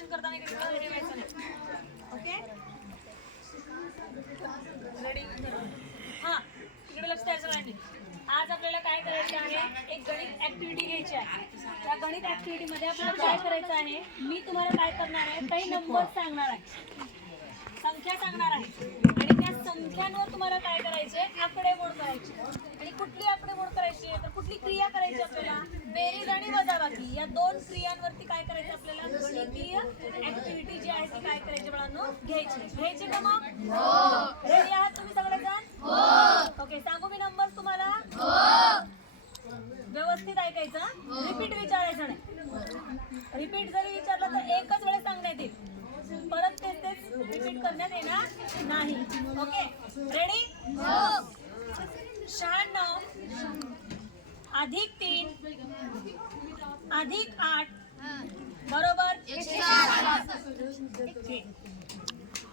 Calculation करताना इकडे ठेवायचं नाही. Okay ready. हां इकडे लक्ष द्यायचं नाही. आज आपल्याला काय करायचं आहे, एक गणित ऍक्टिव्हिटी घ्यायची आहे. त्या गणित ऍक्टिव्हिटीमध्ये आपल्याला काय करायचं आहे, मी तुम्हाला काय करणार आहे, काही नंबर सांगणार आहे, संख्या सांगणार आहे आणि त्या संख्यांवर तुम्हाला काय करायचे, आकडेमोड करायची. आणि कुठली आकडेमोड करायची तर कुठली क्रिया करायची आपल्याला, बेरीज आणि वजाबाकी या दोन क्रियांवरती काय करायचं आपल्याला, गणितीय ऍक्टिव्हिटी जी आहे ती काय करायची मुलांनो, घ्यायची का मग? रेडी आहात तुम्ही सगळेजण? ओके सांगू मी नंबर तुम्हाला? व्यवस्थित ऐकायचं, रिपीट विचारायचं नाही. रिपीट जरी विचारलं तर एकच वेळेस सांगण्यात येईल, परत तेच रिपीट करण्यात येणार नाही. Okay ready? 96 अधिक 3 अधिक 8 बरोबर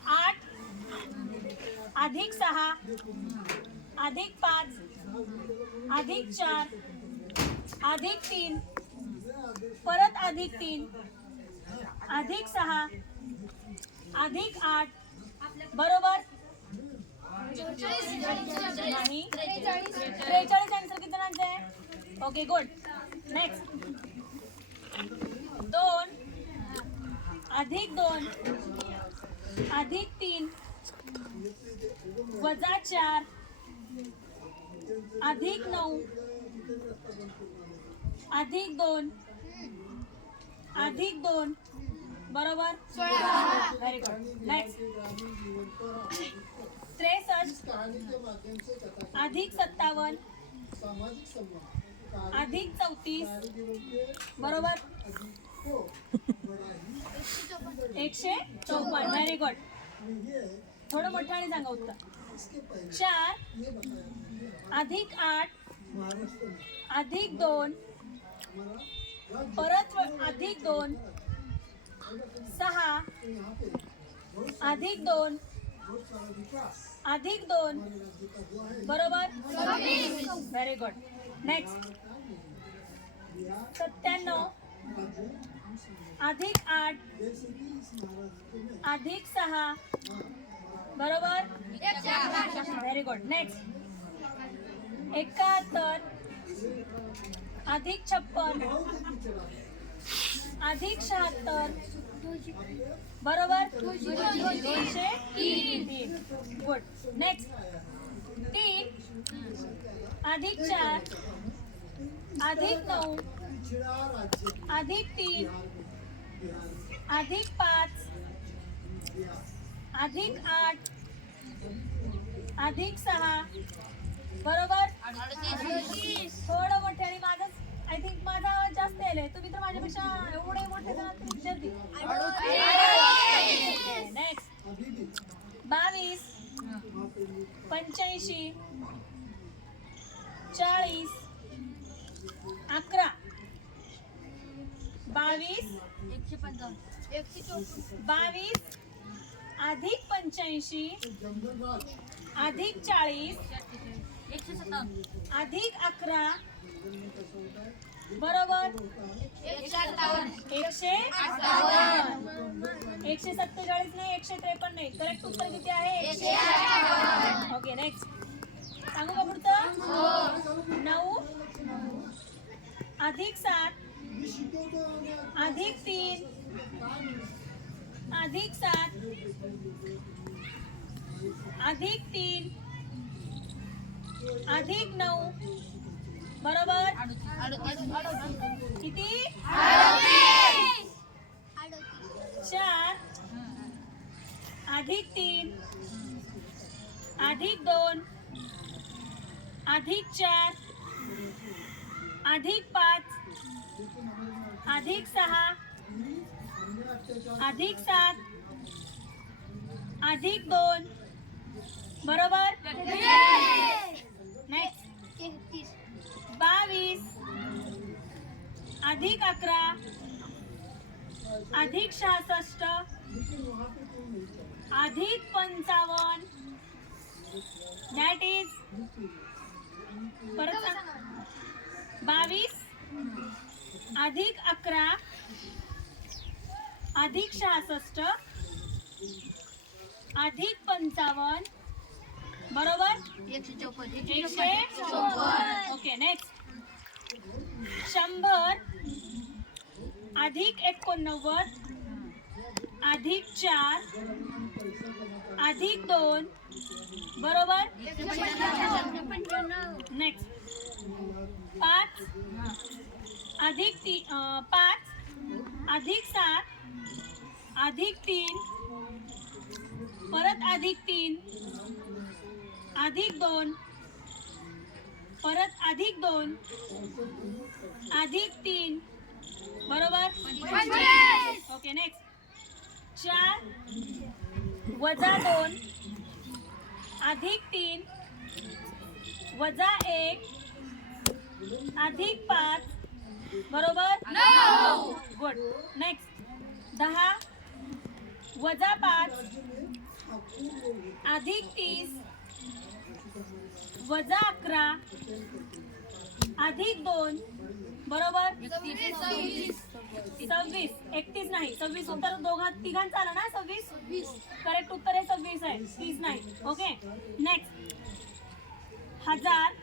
8 अधिक 6 अधिक 5 अधिक 4 अधिक 3 परत अधिक 3 अधिक 6 अधिक 8 बरोबर नाही 43 आन्सर किती जणांचे आहे? Okay good. नेक्स्ट 2 अधिक 2 अधिक 3 वजा 4 अधिक 9 अधिक 2 अधिक 2 बरोबर 16. Very good. नेक्स्ट 63 अधिक 57 अधिक 34 बरोबर 154. Very good. थोडं मोठ्याने सांगा उत्तर. 4 अधिक 8 अधिक 2 परत अधिक 2 6 अधिक 2 अधिक 2 बरोबर 26. Very good. नेक्स्ट 97 अधिक 8 अधिक 6 बरोबर व्हेरी गुड. नेक्स्ट 71 अधिक 56 अधिक 76 बरोबर 203. गुड. नेक्स्ट 3 अधिक 4 अधिक 9 अधिक 3 अधिक 5 अधिक 8 अधिक 6 बरोबर 38. थोडं मोठ्याने माझं आय थिंक माझा आवाज जास्त यायलाय, तुम्ही तर माझ्यापेक्षा एवढे मोठे जण विद्यार्थी. नेक्स्ट 22 85 40 11 22 22 अधिक 85 अधिक 40 अधिक 11 बरोबर 147 नाही 153 नाही. करेक्ट उत्तर किती आहे? 158. ओके नेक्स्ट सांगू का पुढचं? 9 अधिक 7 अधिक 3 अधिक 7 अधिक 3 अधिक 9 बरोबर किती? 4 अधिक 3 अधिक 2 अधिक 4 अधिक 5 अधिक 6 अधिक 7 अधिक 2 बरोबर. नेक्स्ट 22 अधिक 11 अधिक 66 अधिक 55 दॅट इज परत 22 अधिक 11 अधिक 66 अधिक 55 बरोबर 154. ओके नेक्स्ट 100 अधिक 89 अधिक 4 अधिक 2 बरोबर नेक्स्ट 5 अधिक 5 अधिक 7 अधिक 3 परत अधिक 3 अधिक 2 परत अधिक 2 अधिक 3 बरोबर ओके नेक्स्ट 4 वजा 2 अधिक 3 वजा 1 अधिक 5 बरोबर गुड नेक्स्ट 10 वजा 5 अधिक 30 वजा 11 अधिक 2 बरोबर 26 31 नाही 26 उत्तर तिघांचं आलं ना 26 करेक्ट उत्तर आहे 26 आहे 30 नाही ओके नेक्स्ट 1000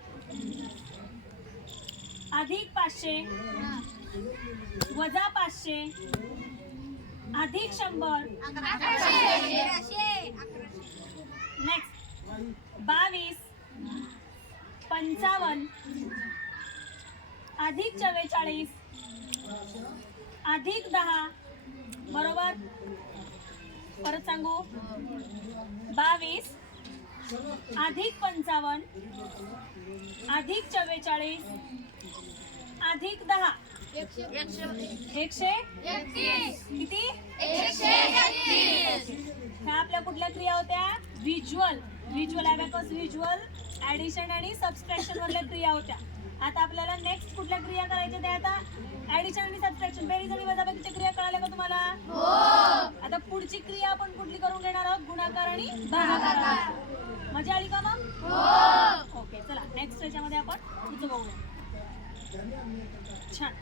अधिक 500 वजा 500 अधिक 100 नेक्स्ट 22 55 अधिक 44 अधिक 10 बरोबर परत सांगू 22 अधिक 55 अधिक 44 अधिक 10 100 किती ह्या आपल्या कुठल्या क्रिया होत्या व्हिज्युअल ॲबॅकस व्हिज्युअल ॲडिशन आणि सबस्ट्रॅक्शन वरल्या क्रिया होत्या आता आपल्याला नेक्स्ट कुठल्या क्रिया करायच्या त्या आता ॲडिशन आणि सबस्ट्रॅक्शन बेरीज आणि वजाबाकीच्या क्रिया कळाल्या का तुम्हाला आता पुढची क्रिया आपण कुठली करून घेणार आहोत गुणाकार आणि भागाकार मजा आली का मग ओके चला नेक्स्ट याच्यामध्ये आपण पुढचं बघूया छान